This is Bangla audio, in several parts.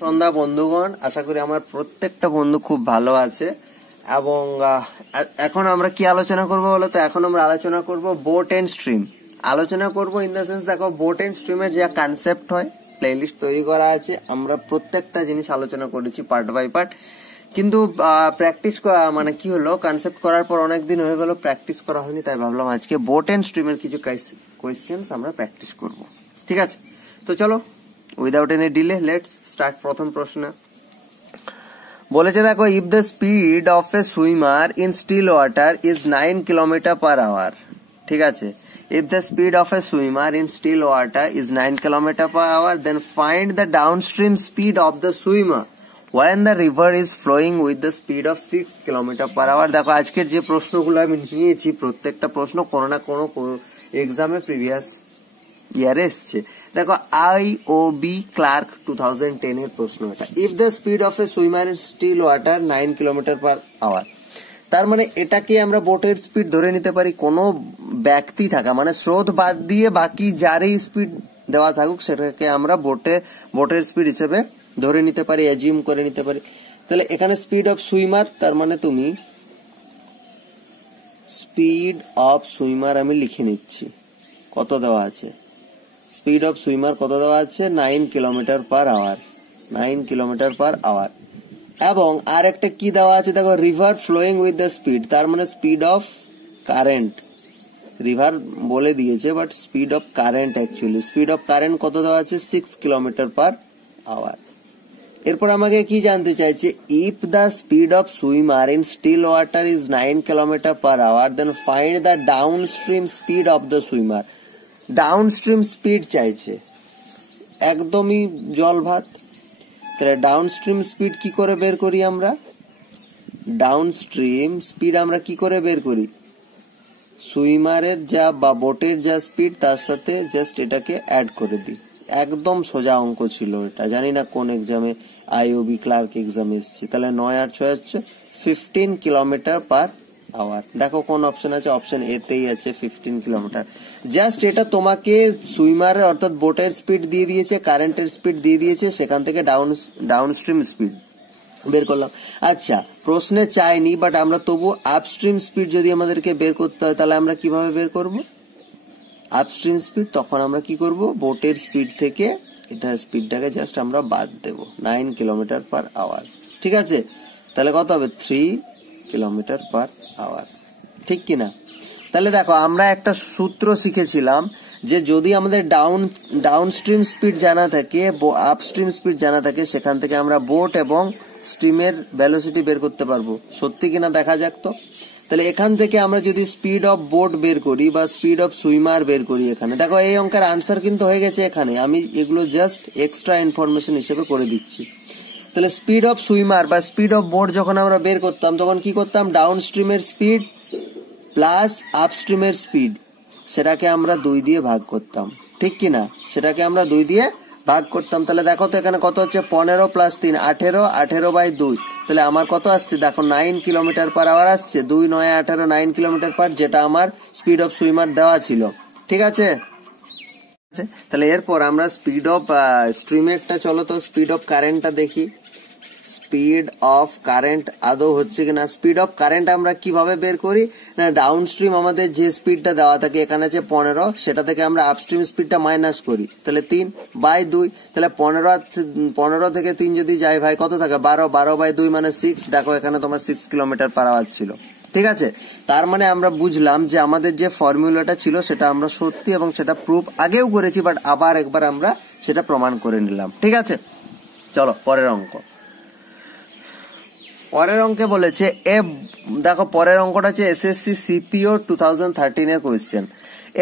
সন্ধ্যা বন্ধুগণ, আশা করি আমার প্রত্যেকটা বন্ধু খুব ভালো আছে। এবং এখন আমরা কি আলোচনা করব বলো তো? এখন আমরা আলোচনা করব বোট এন্ড স্ট্রিম। আলোচনা করব ইন দ্য সেন্স, দেখো বোট এন্ড স্ট্রিমের যে কনসেপ্ট হয়, প্লেলিস্ট তৈরি করা আছে, আমরা প্রত্যেকটা জিনিস আলোচনা করেছি পার্ট বাই পার্ট। কিন্তু প্র্যাকটিস মানে কি হলো, কনসেপ্ট করার পর অনেক দিন হয়ে গেল, প্র্যাকটিস করা হয়নি, তাই ভাবলাম আজকে বোট এন্ড স্ট্রিমের কিছু কোয়েশ্চেন্স আমরা প্র্যাকটিস করব। ঠিক আছে, তো চলো without any delay let's start. প্রথম প্রশ্ন বলেছে, দেখো, if the speed of a swimmer in still water is 9 kilometer per hour. ঠিক আছে, if the speed of a swimmer in still water is 9 kilometer per hour, then find the downstream speed of the swimmer when the river is flowing with the speed of 6 kilometer per hour. দেখো, আজকের যে প্রশ্নগুলো আমি নিয়েছি, প্রত্যেকটা প্রশ্ন কোনো না কোনো এক্সামে প্রিভিয়াস ইয়ারে এসছে। দেখো, IOB ক্লার্ক 2010 এর প্রশ্ন এটা। If the speed of a swimmer in still water 9 kilometer per hour, তার মানে এটাকে আমরা বোটের স্পিড ধরে নিতে পারি। কোনো ব্যক্তি থাকা মানে স্রোত বাদ দিয়ে বাকি যারই স্পিড দেওয়া থাকুক, সেটাকে আমরা বোটের স্পিড হিসেবে ধরে নিতে পারি, অ্যাজিউম করে নিতে পারি। তাহলে এখানে স্পিড অফ সুইমার, তার মানে তুমি স্পিড অফ সুইমার আমি লিখে নিচ্ছি, কত দেওয়া আছে। স্পিড অফ সুইমার কত দেওয়া আছে? 9 kilometer per hour, 9 kilometer per hour. এবং আর একটা কি দেওয়া আছে, দেখো, river flowing with the speed, তার মানে স্পিড অফ কারেন্ট। রিভার বলে দিয়েছে, but speed of current actually, speed of current কত দেওয়া আছে? 6 কিলোমিটার পার আওয়ার। এরপর আমাকে কি জানতে চাইছে, if the speed of swimmer in still water is 9 kilometer per hour, then find the downstream speed of the swimmer. Downstream speed চাইছে, একদমই জল ভাত। তাহলে ডাউন স্ট্রিম স্পিড কি করে বের করি আমরা? ডাউন স্ট্রিম স্পিড আমরা কি করে বের করি? সুইমারের যা বা বোটের যা স্পিড, তার সাথে জাস্ট এটাকে অ্যাড করে দিই। একদম সোজা অঙ্ক ছিল এটা, জানি না কোন এক্সামে, IOB ক্লার্ক এক্সামে এসছে। তাহলে 9 আর 6 হচ্ছে 15 কিলোমিটার পার আওয়ার। দেখো কোন অপশন আছে, অপশন এতেই আছে 15 কিলোমিটার। জাস্ট এটা তোমাকে সুইমারের অর্থাৎ বোটের স্পিড দিয়ে দিয়েছে, কারেন্টের স্পিড দিয়ে দিয়েছে, সেখান থেকে ডাউন স্ট্রিম স্পিড বের করলাম। আচ্ছা, প্রশ্নে চাইনি, বাট আমরা তবু আপস্ট্রিম স্পিড যদি আমাদেরকে বের করতে হয়, তাহলে আমরা কিভাবে বের করব আপস্ট্রিম স্পিড? তখন আমরা কি করব, বোটের স্পিড থেকে এটা স্পিডটাকে জাস্ট আমরা বাদ দেব, 9 কিলোমিটার পার আওয়ার। ঠিক আছে, তাহলে কত হবে? 3 কিলোমিটার পার আওয়ার। ঠিক কিনা? তাহলে দেখো, আমরা একটা সূত্র শিখেছিলাম যে যদি আমাদের ডাউন স্ট্রিম স্পিড জানা থাকে, আপস্ট্রিম স্পিড জানা থাকে, সেখান থেকে আমরা বোট এবং স্ট্রিমের ভেলোসিটি বের করতে পারবো। সত্যি কিনা দেখা যাক তো। তাহলে এখান থেকে আমরা যদি স্পিড অফ বোট বের করি বা স্পিড অফ সুইমার বের করি, এখানে দেখো এই অঙ্কের আনসার কিন্তু হয়ে গেছে। এখানে আমি এগুলো জাস্ট এক্সট্রা ইনফরমেশন হিসেবে করে দিচ্ছি। তাহলে স্পিড অফ সুইমার বা স্পিড অফ বোট যখন আমরা বের করতাম, তখন কি করতাম? ডাউন স্ট্রিমের স্পিড প্লাস আপস্ট্রিমের স্পিড, সেটাকে আমরা 2 দিয়ে ভাগ করতাম। ঠিক কিনা? সেটাকে আমরা 2 দিয়ে ভাগ করতাম। তাহলে দেখো তো এখানে কত হচ্ছে? 15 প্লাস 3 18, 18/2। তাহলে আমার কত আসছে? দেখো, 9 কিলোমিটার পার আওয়ার আসছে। 2 9 18, 9 কিলোমিটার পার, যেটা আমার স্পিড অফ সুইমার দেওয়া ছিল। ঠিক আছে, তাহলে এরপর আমরা স্পিড অফ স্ট্রিমেরটা, চলো তো স্পিড অফ কারেন্টটা দেখি। স্পিড অফ কারেন্ট আদৌ হচ্ছে কিনা। স্পিড অফ কারেন্ট আমরা কিভাবে বের করি না, ডাউন স্ট্রিম আমাদের যে স্পিডটা দেওয়া থাকে, এখানে আছে 15, সেটা থেকে আমরা আপস্ট্রিম স্পিডটা মাইনাস করি, তাহলে 3/2। তাহলে 15 থেকে 3 যদি যাই ভাই, কত থাকে? 12, 12/2 মানে 6। দেখো এখানে তোমার 6 কিলোমিটার পার আওয়ার ছিল। ঠিক আছে, তার মানে আমরা বুঝলাম যে আমাদের যে ফর্মুলাটা ছিল সেটা আমরা সত্যি, এবং সেটা প্রুফ আগেও করেছি, বাট আবার একবার আমরা সেটা প্রমাণ করে নিলাম। ঠিক আছে, চলো পরের অঙ্ক। পরের অঙ্কে বলেছে, দেখো পরের অঙ্কটা হচ্ছে SSC CPO 2013 এর question.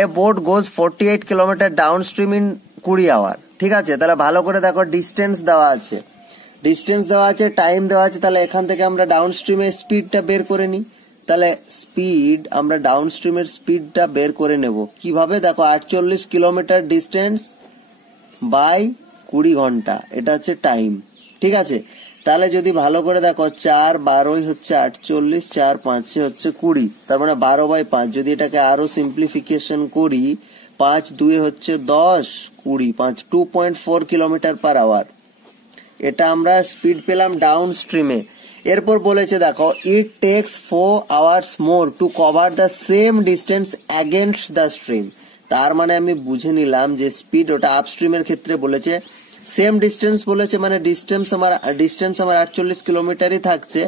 A boat goes 48 kilometer downstream in 20 hour. ঠিক আছে, তাহলে ভালো করে দেখো, ডিস্টেন্স দেওয়া আছে, টাইম দেওয়া আছে। তাহলে এখান থেকে আমরা ডাউন স্ট্রিমের স্পিডটা বের করে নিই। তাহলে স্পিড, আমরা ডাউন স্ট্রিমের স্পিডটা বের করে নেব কিভাবে? দেখো, 48 কিলোমিটার ডিস্টেন্স বাই 20 ঘন্টা, এটা হচ্ছে টাইম। ঠিক আছে, তাহলে যদি ভালো করে দেখো, 4 12 হচ্ছে 48, 4 5 হচ্ছে 20, তার মানে 12/5। যদি এটাকে আরো সিম্পলিফিকেশন করি, 5 2 হচ্ছে 10, 20, 5 2.4 কিলোমিটার পার আওয়ার। এটা আমরা স্পিড পেলাম ডাউন স্ট্রিমে। এরপর বলেছে দেখো it takes 4 hours more to cover the same distance against the stream. তার মানে আমি বুঝে নিলাম যে স্পিড ওটা আপস্ট্রিমের ক্ষেত্রে বলেছে সেম ডিস্টেন্স বলেছে, মানে ডিস্টেন্স আমার 48 কিলোমিটারই থাকছে,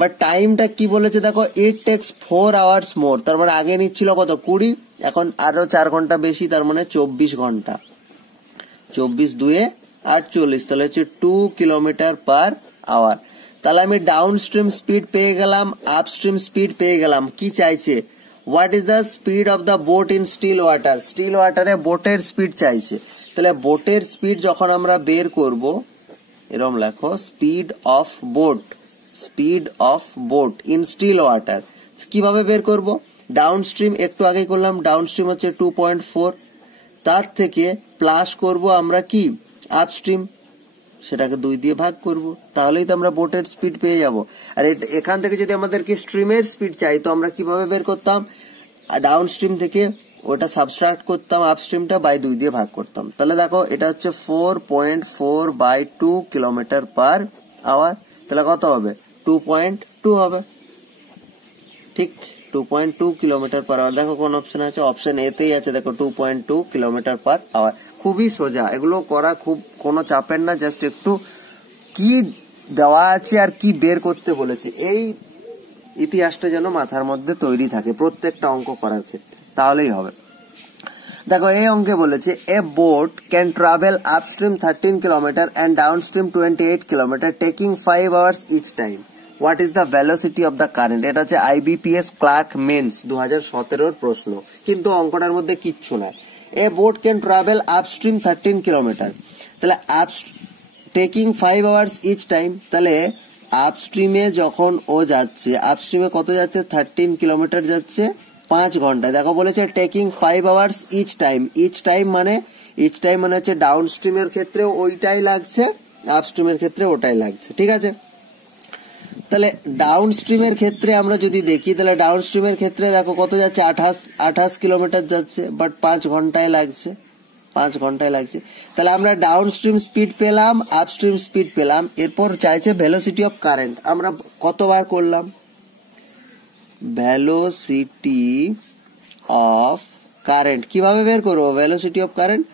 বাট টাইমটা কি বলেছে দেখো ইট টেক্স 4 hours মোর। তার মানে আগে নিচ্ছিল কত 20, এখন আরো 4 ঘন্টা বেশি, তার মানে 24 ঘন্টা। 24 2 48, তাহলে হচ্ছে 2 কিলোমিটার পার আওয়ার। তাহলে আমি ডাউন স্ট্রিম স্পিড পেয়ে গেলাম, আপস্ট্রিম স্পিড পেয়ে গেলাম। কি চাইছে, what is the speed of the boat in still water. Still ওয়াটারে বোটের স্পিড চাইছে। তাহলে বোটের স্পিড যখন আমরা বের করব, এরকম লেখো speed of boat in still water. কিভাবে বের করব, ডাউন স্ট্রিম একটু আগে করলাম, ডাউন স্ট্রিম হচ্ছে 2.4, তার থেকে প্লাস করব আমরা কি আপস্ট্রিম, সেটাকে 2 দিয়ে ভাগ করব, তাহলেই তো আমরা বোটের স্পিড পেয়ে যাব। আর এখান থেকে যদি আমাদেরকে স্ট্রিমের স্পিড চাই তো আমরা কিভাবে বের করতাম, ডাউন স্ট্রিম থেকে ওটা সাবস্ট্রাক্ট করতাম, আপস্ট্রিমটা বাই 2 দিয়ে ভাগ করতাম। তাহলে দেখো এটা হচ্ছে 4.4 বাই 2 কিলোমিটার পার আওয়ার। তাহলে কত হবে 2.2 হবে, ঠিক 2.2 কিলোমিটার পার আওয়ার। দেখো কোন অপশন আছে, অপশন এতেই আছে, দেখো 2.2 কিলোমিটার পার আওয়ার। খুবই সোজা, এগুলো করা খুব কোনো চাপের না, জাস্ট একটু কি দেওয়া আছে আর কি বের করতে বলেছে এই ইতিহাসটা যেন মাথার মধ্যে তৈরি থাকে প্রত্যেকটা অঙ্ক করার ক্ষেত্রে, তাহলেই হবে। দেখো এই অঙ্কে বলেছে a boat can travel upstream 13 kilometer and downstream 28 kilometer taking 5 hours each time. What is the velocity of the current. এটা হচ্ছে IBPS ক্লার্ক মেন্স 2017 প্রশ্ন, কিন্তু অঙ্কটার মধ্যে কিচ্ছু না। এ boat can travel upstream 13 kilometre, তাহলে টেকিং 5 hours ইচ টাইম, তাহলে আপস্ট্রিমে যখন ও যাচ্ছে, আপস্ট্রিমে কত যাচ্ছে 13 কিলোমিটার যাচ্ছে 5 ঘন্টায়। দেখো বলেছে taking 5 hours each time. Each time মানে হচ্ছে ডাউন স্ট্রিমের ক্ষেত্রে ওইটাই লাগছে, আপস্ট্রিমের ক্ষেত্রে ওটাই লাগছে, ঠিক আছে। তাহলে ডাউন স্ট্রিমের ক্ষেত্রে আমরা যদি দেখি, তাহলে ডাউন স্ট্রিমের ক্ষেত্রে দেখো কত যাচ্ছে 28 কিলোমিটার যাচ্ছে, বাট 5 ঘন্টায় লাগছে, 5 ঘন্টায় লাগছে। তাহলে আমরা ডাউন স্ট্রিম স্পিড পেলাম, আপস্ট্রিম স্পিড পেলাম। এরপর চাইছে ভেলোসিটি অফ কারেন্ট। আমরা কতবার করলাম, ভেলোসিটি অফ কারেন্ট কিভাবে বের করবো, ভেলোসিটি অফ কারেন্ট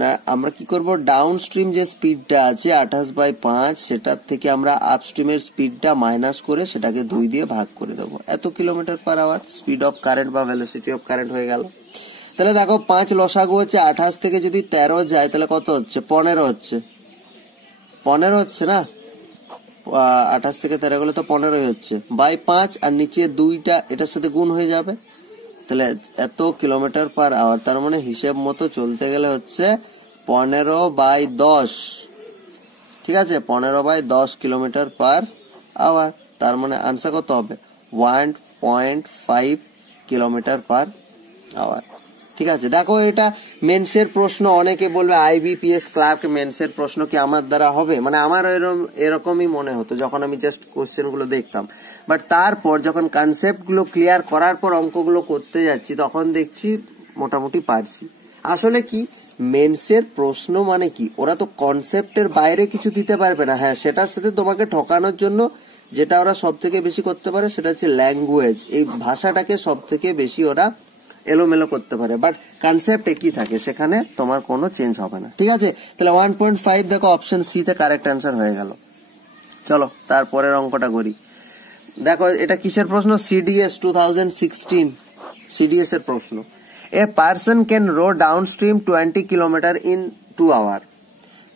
না আমরা কি করব, ডাউন স্ট্রিম যে স্পিডটা আছে 28/5 সেটার থেকে আমরা আপস্ট্রিমের স্পিডটা মাইনাস করে সেটাকে 2 দিয়ে ভাগ করে দেবো, এত kilometer per hour speed of current বা ভেলোসিটি অফ কারেন্ট হয়ে গেল। তাহলে দেখো 5 লসাগু হচ্ছে, 28 থেকে যদি 13 যায় তাহলে কত হচ্ছে 15 হচ্ছে, 15 হচ্ছে না, 28 থেকে 13 গেলে তো 15 হচ্ছে, বাই 5 আর নিচে 2টা এটার সাথে গুণ হয়ে যাবে, তাহলে এত কিলোমিটার পার আওয়ার। তার মানে হিসেব মতো চলতে গেলে হচ্ছে 15/10, ঠিক আছে, 15/10 কিলোমিটার পার আওয়ার। তার মানে আনসার কত হবে 1.5 কিলোমিটার পার আওয়ার, ঠিক আছে। দেখো এটা মেন্সের প্রশ্ন, অনেকে বলবে IBPS ক্লার্ক মেন্সের প্রশ্ন কি আমার দ্বারা হবে, মানে আমার এরকমই মনে হতো যখন আমি জাস্ট কোশ্চেন গুলো দেখতাম, বাট তারপর যখন কনসেপ্ট গুলো ক্লিয়ার করার পর অঙ্কগুলো করতে যাচ্ছি তখন দেখছি মোটামুটি পারছি। আসলে কি মেন্সের প্রশ্ন মানে কি, ওরা তো কনসেপ্টের বাইরে কিছু দিতে পারবে না, হ্যাঁ সেটার সাথে তোমাকে ঠকানোর জন্য যেটা ওরা সব থেকে বেশি করতে পারে সেটা হচ্ছে ল্যাঙ্গুয়েজ, এই ভাষাটাকে সব থেকে বেশি ওরা এলোমেলো করতে পারে, বাট কনসেপ্ট একই থাকে, সেখানে তোমার কোনো চেঞ্জ হবে না, ঠিক আছে। তাহলে 1.5 দেখো অপশন সি তে কারেক্ট অ্যান্সার হয়ে গেল। চলো তারপরের অঙ্কটা করি। দেখো এটা কিসের প্রশ্ন, CDS 2016 CDS এর প্রশ্ন। A person can row downstream 20 kilometer in 2 hours।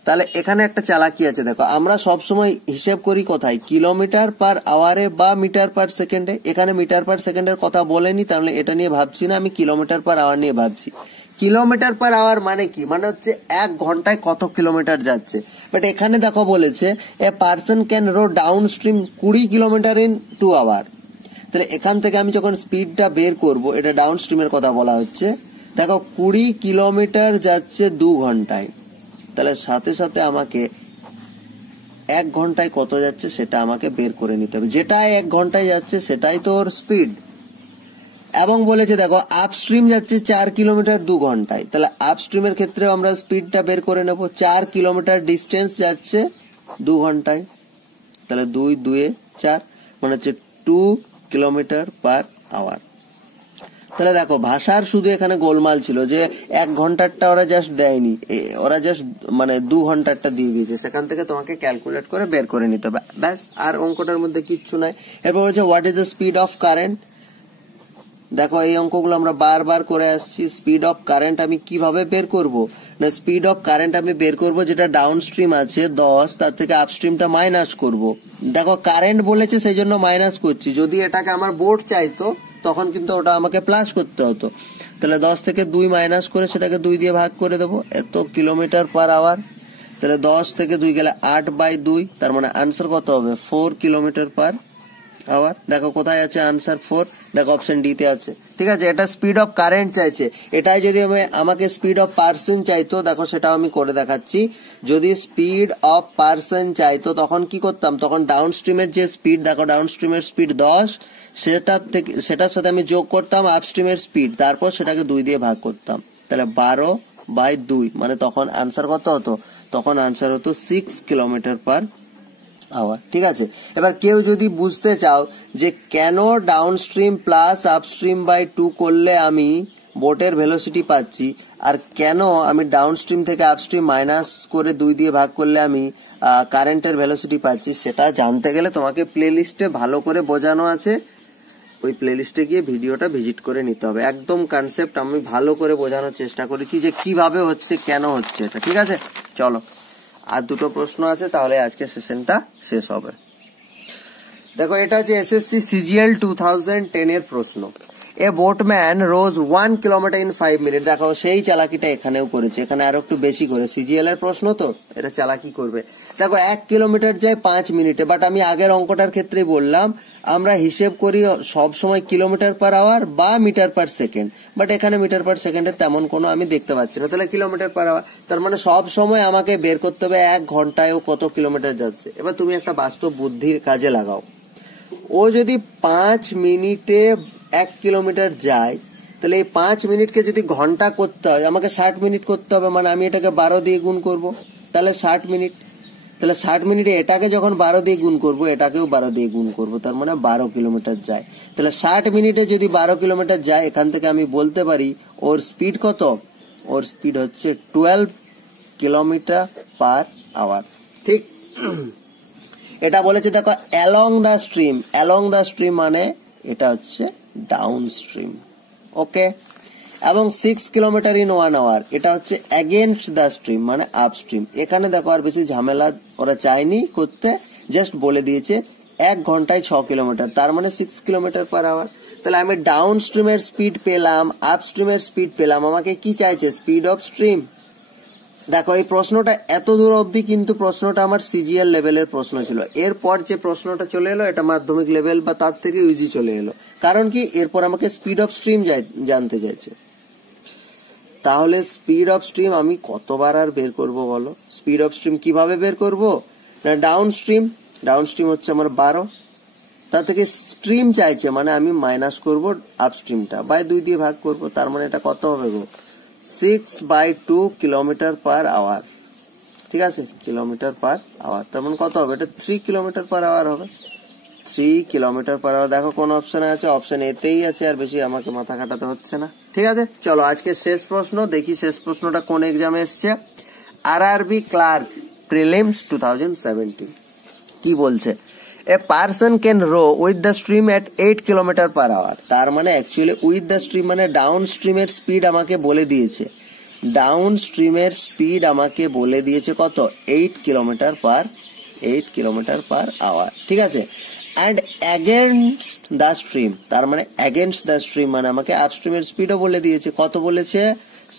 তাহলে এখানে একটা চালাকি আছে, দেখো আমরা সবসময় হিসেব করি কোথায়, কিলোমিটার পার আওয়ারে বা মিটার পার সেকেন্ডে। এখানে মিটার পার সেকেন্ডের কথা বলেনি, তাহলে এটা নিয়ে ভাবছি না, আমি কিলোমিটার পার আওয়ার নিয়ে ভাবছি। কিলোমিটার পার আওয়ার মানে কি, মানে হচ্ছে 1 ঘন্টায় কত কিলোমিটার যাচ্ছে, বাট এখানে দেখো বলেছে a person can row downstream 20 kilometer in 2 hours। তাহলে এখান থেকে আমি যখন স্পিডটা বের করব, এটা ডাউন স্ট্রিমের কথা বলা হচ্ছে, দেখো 20 কিলোমিটার যাচ্ছে 2 ঘন্টায়, তাহলে সাথে সাথে আমাকে 1 ঘন্টায় কত যাচ্ছে সেটা আমাকে বের করে নিতে হবে, যেটাই 1 ঘন্টায় যাচ্ছে সেটাই তো ওর স্পিড। এবং বলেছে দেখো আপস্ট্রিম যাচ্ছে 4 কিলোমিটার 2 ঘন্টায়, তাহলে আপস্ট্রিমের ক্ষেত্রে আমরা স্পিডটা বের করে নেব, 4 কিলোমিটার ডিস্টেন্স যাচ্ছে 2 ঘন্টায়, তাহলে 2 2 4 মানে হচ্ছে 2 কিলোমিটার পার আওয়ার। তাহলে দেখো ভাষার শুধু এখানে গোলমাল ছিল যে 1 ঘন্টারটা ওরা জাস্ট দেয়নি, ওরা জাস্ট মানে 2 ঘন্টারটা দিয়ে দিয়েছে, সেখান থেকে তোমাকে ক্যালকুলেট করে বের করে নিতে হবে, ব্যাস। আর অঙ্কটার মধ্যে কিচ্ছু নাই। এরপর হচ্ছে what is the speed of current. দেখো এই অঙ্কগুলো আমরা বারবার করে আসছি। স্পিড অফ কারেন্ট আমি কিভাবে বের করব না, স্পিড অফ কারেন্ট আমি বের করব যেটা ডাউন স্ট্রিম আছে 10, তার থেকে আপস্ট্রিমটা মাইনাস করব। দেখো কারেন্ট বলেছে সেই জন্য মাইনাস করছি, যদি এটাকে আমার বোর্ড চাইতো তখন কিন্তু ওটা আমাকে প্লাস করতে হতো। তাহলে 10 থেকে 2 মাইনাস করে সেটাকে 2 দিয়ে ভাগ করে দেবো, এত কিলোমিটার পার আওয়ার। তাহলে 10 থেকে 2 গেলে 8/2, তার মানে আনসার কত হবে 4 কিলোমিটার পার আওয়ার। দেখো কোথায় আছে আনসার 4, দেখো অপশন ডি তে আছে। ঠিক আছে, এটা স্পিড অফ কারেন্ট চাইছে। এটাই যদি আমাকে স্পিড অফ পার্সন চাইতো, দেখো সেটাও আমি করে দেখাচ্ছি। যদি স্পিড অফ পার্সন চাইতো তখন কি করতাম, তখন ডাউন স্ট্রিমের যে স্পিড, দেখো ডাউন স্ট্রিমের স্পিড 10, সেটার সাথে আমি যোগ করতাম আপস্ট্রিমের স্পিড, তারপর সেটাকে 2 দিয়ে ভাগ করতাম, তাহলে 12/2, মানে তখন আনসার কত হতো, তখন আনসার হতো 6 কিলোমিটার পার আওয়ার। ঠিক আছে, এবার কেউ যদি বুঝতে চাও যে কেন downstream plus upstream by 2 করলে আমি বোটের ভেলোসিটি পাচ্ছি, আর কেন আমি ডাউন স্ট্রিম থেকে আপস্ট্রিম মাইনাস করে 2 দিয়ে ভাগ করলে আমি কারেন্টের ভেলোসিটি পাচ্ছি, সেটা জানতে গেলে তোমাকে প্লে লিস্টে ভালো করে বোঝানো আছে। ওই প্লে লিস্টে গিয়ে ভিডিওটা ভিজিট করে নিতে হবে। একদম কনসেপ্ট আমি ভালো করে বোঝানোর চেষ্টা করেছি যে কিভাবে হচ্ছে, কেন হচ্ছে এটা। ঠিক আছে, চলো আর 2টো প্রশ্ন আছে, তাহলে আজকে সেশনটা শেষ হবে। দেখো এটা হচ্ছে এসএসসি সিজিএল 2010 এর প্রশ্ন। A boatman rows 1 kilometre in 5 মিনিট। দেখো সেই চালাকিটা এখানেও করেছে, এখানে আরো একটু বেশি করে, সিজিএল এর প্রশ্ন তো এটা চালাকি করবে। দেখো 1 কিলোমিটার যায় 5 মিনিটে, বাট আমি আগের অঙ্কটার ক্ষেত্রে বললাম আমরা হিসেব করি সব সময় কিলোমিটার পার আওয়ার বা মিটার পার সেকেন্ড, বাট এখানে মিটার পার সেকেন্ডের তেমন কোনো আমি দেখতে পাচ্ছি না, তাহলে কিলোমিটার পার আওয়ার। তার মানে সব সময় আমাকে বের করতে হবে 1 ঘন্টায় ও কত কিলোমিটার যাচ্ছে। এবার তুমি একটা বাস্তব বুদ্ধির কাজে লাগাও, ও যদি 5 মিনিটে 1 কিলোমিটার যায়, তাহলে এই 5 মিনিটকে যদি ঘন্টা করতে হয় আমাকে 60 মিনিট করতে হবে, মানে আমি এটাকে 12 দিয়ে গুণ করব, তাহলে 60 মিনিট। তাহলে 60 মিনিটে এটাকে যখন 12 দিয়ে গুণ করব, এটাকেও 12 দিয়ে গুণ করব, তার মানে 12 কিলোমিটার যায়। তাহলে 60 মিনিটে যদি 12 কিলোমিটার যায়, এখান থেকে আমি বলতে পারি ওর স্পিড কত, ওর স্পিড হচ্ছে 12 কিলোমিটার পার আওয়ার। ঠিক, এটা বলেছে দেখো অ্যালং দা স্ট্রিম, অ্যালং দা স্ট্রিম মানে এটা হচ্ছে ডাউন স্ট্রিম, ওকে। এবং 6 কিলোমিটার ইন 1 আওয়ার, এটা হচ্ছে এগেনস্ট দা স্ট্রিম মানে আপস্ট্রিম। এখানে দেখো আর বেশি ঝামেলা ওরা চায়নি করতে, জাস্ট বলে দিয়েছে 1 ঘন্টায় 6 কিলোমিটার, তার মানে 6 কিলোমিটার পার আওয়ার। তাহলে আমি ডাউন স্ট্রিমের স্পিড পেলাম, আপস্ট্রিমের স্পিড পেলাম, আমাকে কি চাইছে, স্পিড অফ স্ট্রিম। দেখো এই প্রশ্নটা এত দূর অবধি কিন্তু প্রশ্নটা আমার সিজিএল লেভেলের প্রশ্ন ছিল। এরপর যে প্রশ্নটা চলে এলো এটা মাধ্যমিক লেভেল বা তার থেকে ইজি চলে এলো, কারণ কি এরপর আমাকে স্পিড অফ স্ট্রিম জানতে চাইছে। তাহলে স্পিড অফ স্ট্রিম আমি কতবার আর বের করব বলো, স্পিড অফ স্ট্রিম কিভাবে বের করব না, ডাউন স্ট্রিম, ডাউন স্ট্রিম হচ্ছে আমার 12, তার থেকে স্ট্রিম চাইছে মানে আমি মাইনাস করব আপস্ট্রিমটা, বাই 2 দিয়ে ভাগ করব, তার মানে এটা কত হবে গো 6/2 কিলোমিটার পার আওয়ার। ঠিক আছে, কিলোমিটার পার আওয়ার, তার মানে কত হবে, এটা 3 কিলোমিটার পার আওয়ার হবে, 3 কিলোমিটার পার আওয়ার। দেখো কোন অপশনে আছে, অপশন এতেই আছে, আর বেশি আমাকে মাথা কাটাতে হচ্ছে না। ঠিক আছে, চলো আজকে শেষ প্রশ্ন দেখি, শেষ প্রশ্নটা কোন এক্সামে এসছে, আরআরবি ক্লার্ক প্রিলিমস 2017। কি বলছে, a person can row with the stream at 8 kilometer per hour. তার মানে অ্যাকচুয়ালি উইথ দ্য স্ট্রিম মানে ডাউন স্ট্রিমের স্পিড আমাকে বলে দিয়েছে, ডাউন স্ট্রিমের স্পিড আমাকে বলে দিয়েছে কত, 8 কিলোমিটার পার আওয়ার। ঠিক আছে, অ্যান্ড অ্যাগেনস্ট দ্য স্ট্রিম, তার মানে অ্যাগেনস্ট দ্য স্ট্রিম মানে আমাকে আপস্ট্রিমের স্পিডও বলে দিয়েছে, কত বলেছে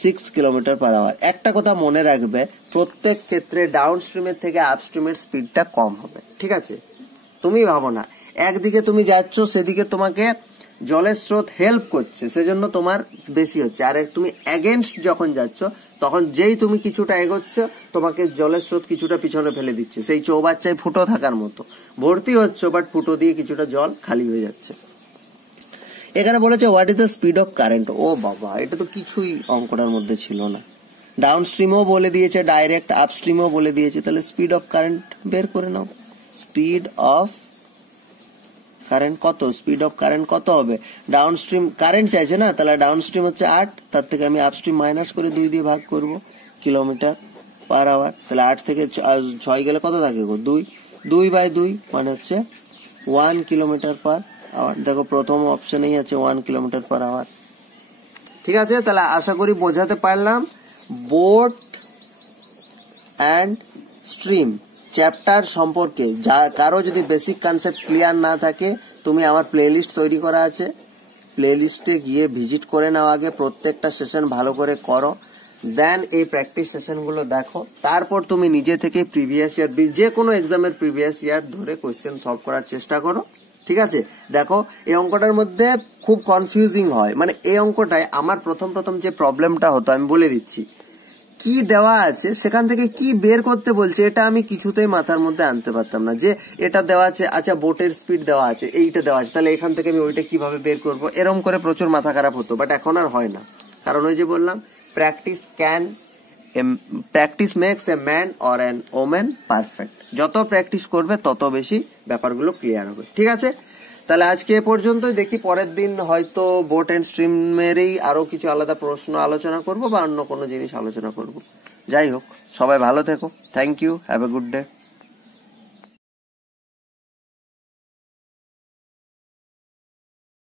6 কিলোমিটার পার আওয়ার। একটা কথা মনে রাখবে, প্রত্যেক ক্ষেত্রে ডাউন স্ট্রিমের থেকে আপস্ট্রিমের স্পিডটা কম হবে। ঠিক আছে, তুমি ভাবো না একদিকে তুমি যাচ্ছ সেদিকে তোমাকে জলের স্রোত হেল্প করছে সেজন্য তোমার বেশি হচ্ছে, আর তুমি এগেনস্ট যখন যাচ্ছ তখন যেই তুমি কিছুটা এগোচ্ছ তোমাকে জলের স্রোত কিছুটা পিছনে ফেলে দিচ্ছে, সেই চৌবাচ্চায় ফুটো থাকার মতো ভর্তি হচ্ছে, বাট ফুটো দিয়ে কিছুটা জল খালি হয়ে যাচ্ছে। এখানে বলেছে what is the speed of current. ও বাবা, এটা তো কিছুই অঙ্কটার মধ্যে ছিল না, ডাউন স্ট্রিমও বলে দিয়েছে, ডাইরেক্ট আপস্ট্রিমও বলে দিয়েছে। তাহলে স্পিড অফ কারেন্ট বের করে নাও। স্পিড অফ কারেন্ট কত? স্পিড অফ কারেন্ট কত হবে? ডাউন স্ট্রিম কারেন্ট চাইছে না, তাহলে ডাউন স্ট্রিম হচ্ছে 8, তার থেকে আমি আপস্ট্রিম মাইনাস করে 2 দিয়ে ভাগ করব, কিলোমিটার পার আওয়ার। তাহলে 8 থেকে 6 গেলে কত থাকে গো? 2, 2/2 মানে হচ্ছে 1 কিলোমিটার পার আওয়ার। দেখো প্রথম অপশনেই আছে 1 কিলোমিটার পার আওয়ার। ঠিক আছে, তাহলে আশা করি বোঝাতে পারলাম বোট অ্যান্ড স্ট্রিম চ্যাপ্টার সম্পর্কে। কারো যদি বেসিক কনসেপ্ট ক্লিয়ার না থাকে, তুমি আমার প্লেলিস্ট তৈরি করা আছে, প্লেলিস্টে গিয়ে ভিজিট করে নাও। আগে প্রত্যেকটা সেশন ভালো করে করো, দেন এই প্র্যাকটিস সেশনগুলো দেখো, তারপর তুমি নিজে থেকে প্রিভিয়াস ইয়ার, যে কোনো এক্সামের প্রিভিয়াস ইয়ার ধরে কোয়েশ্চেন সলভ করার চেষ্টা করো। ঠিক আছে, দেখো এই অঙ্কটার মধ্যে খুব কনফিউজিং হয়, মানে এই অঙ্কটায় আমার প্রথম যে প্রবলেমটা হতো আমি বলে দিচ্ছি। কি দেওয়া আছে সেখান থেকে কি বের করতে বলছে এটা আমি কিছুতেই মাথার মধ্যে আনতে পারতাম না। যে এটা দেওয়া আছে, আচ্ছা বোটের স্পিড দেওয়া আছে, এইটা দেওয়া আছে, তাহলে এখান থেকে আমি ওইটা কিভাবে বের করব, এরকম করে প্রচুর মাথা খারাপ হতো। বাট এখন আর হয় না, কারণ ওই যে বললাম practice makes a man or an woman perfect. যত প্র্যাকটিস করবে তত বেশি ব্যাপারগুলো ক্লিয়ার হবে। ঠিক আছে, তাহলে আজকে এ পর্যন্ত। দেখি পরের দিন হয়তো বোট এন্ড স্ট্রিমেরই আরো কিছু আলাদা প্রশ্ন আলোচনা করব বা অন্য কোনো জিনিস আলোচনা করব। যাই হোক, সবাই ভালো থেকো। Thank you, have a good day.